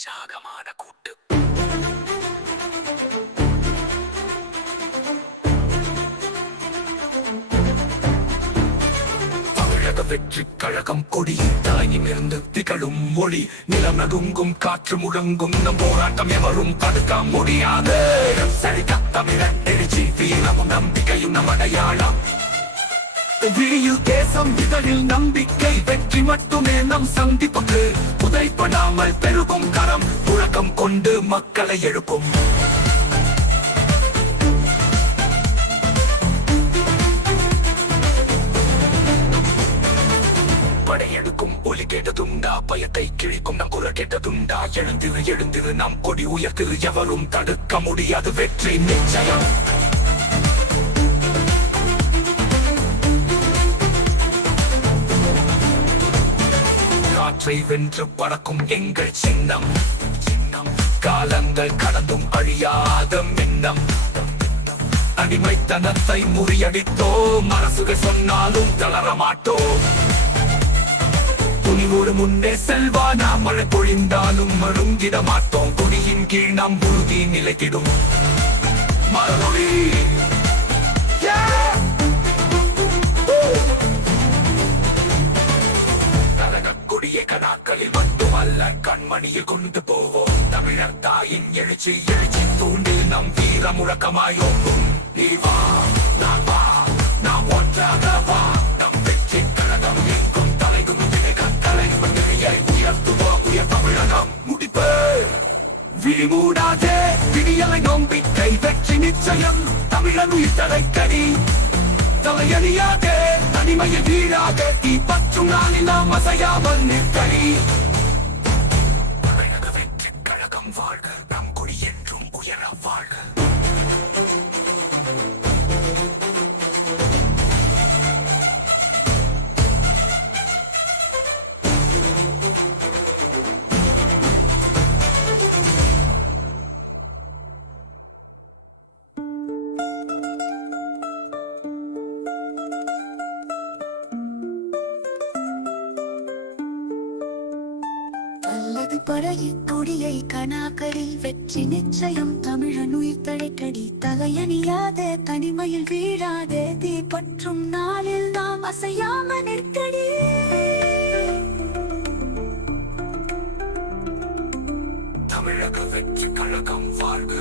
உற்சாகமான கூட்டு. தமிழக வெற்றி கழகம் கொடி தாயிலிருந்து திகழும் மொழி நிலம் நடுங்கும் காற்று முழங்கும் நம் போராட்டம் எவரும் தடுக்க முடியாது. சரிக்க தமிழன் எழுச்சி வீரமும் நம்பிக்கையும் நம் அடையாளம். விழியில் தேசம் இதழில் நம்பிக்கை வெற்றி மட்டுமே நம் சந்திப்புக்கு. புதைப்படாமல் பெருகும் கரம் புழக்கம் கொண்டு மக்களை எழுப்பும். படையெடுக்கும் ஒலி கேட்டதுண்டா பயத்தை கிழிக்கும் நம் குரல் கேட்டதுண்டா. எழுந்திரு எழுந்திரு நாம் கொடி உயர்த்திரு எவரும் தடுக்க முடியாது வெற்றி நிச்சயம். காற்றை வென்று பறக்கும் எங்கள் சின்னம். சின்னம். காலங்கள் கடந்தும் அழியாத மின்னம். அடிமைத்தனத்தை முறியடித்தோம். அரசுகள் சொன்னாலும் தளர மாட்டோம் துணிவோடு முன்னே செல்வா நாம் மழை பொழிந்தாலும் மழுங்கிட மாட்டோம் கொடியின் கீழ் நாம் உறுதி நிலைத்திடும். மறுமொழி. கண்மணியில் கொண்டு போவோம். தமிழர் தாயின் எழுச்சி எழுச்சி தூண்டில் நம் வீர முழக்கமாயோக்கும் நீ வா நான் வா நாம் ஒன்றாக வா. நம் வெற்றி கழகம் எங்கும் தலைகும் கலை மண்ணியை உயர்த்துவோம். உயர் தமிழகம் முடிப்பு. விழிமூடாதே விடியலை நம்பிக்கை வெற்றி நிச்சயம். தமிழன் உயிர் தலைக்கடி தலையணியாக தனிமையில் வீடாக தீ பற்றும் நாளில் நாம் அசையாமல் நிற்கடி. அல்லது படையின் கொடியை கனாக்கடி வெற்றி நிச்சயம் தமிழன் உயிர் தழைக்கடி தலையணியாத தனிமையில் வீழாத தீப்பற்றும் நாளில் நாம் அசையாம நிற்கடி. தமிழக வெற்றி கழகம் வாழ்க.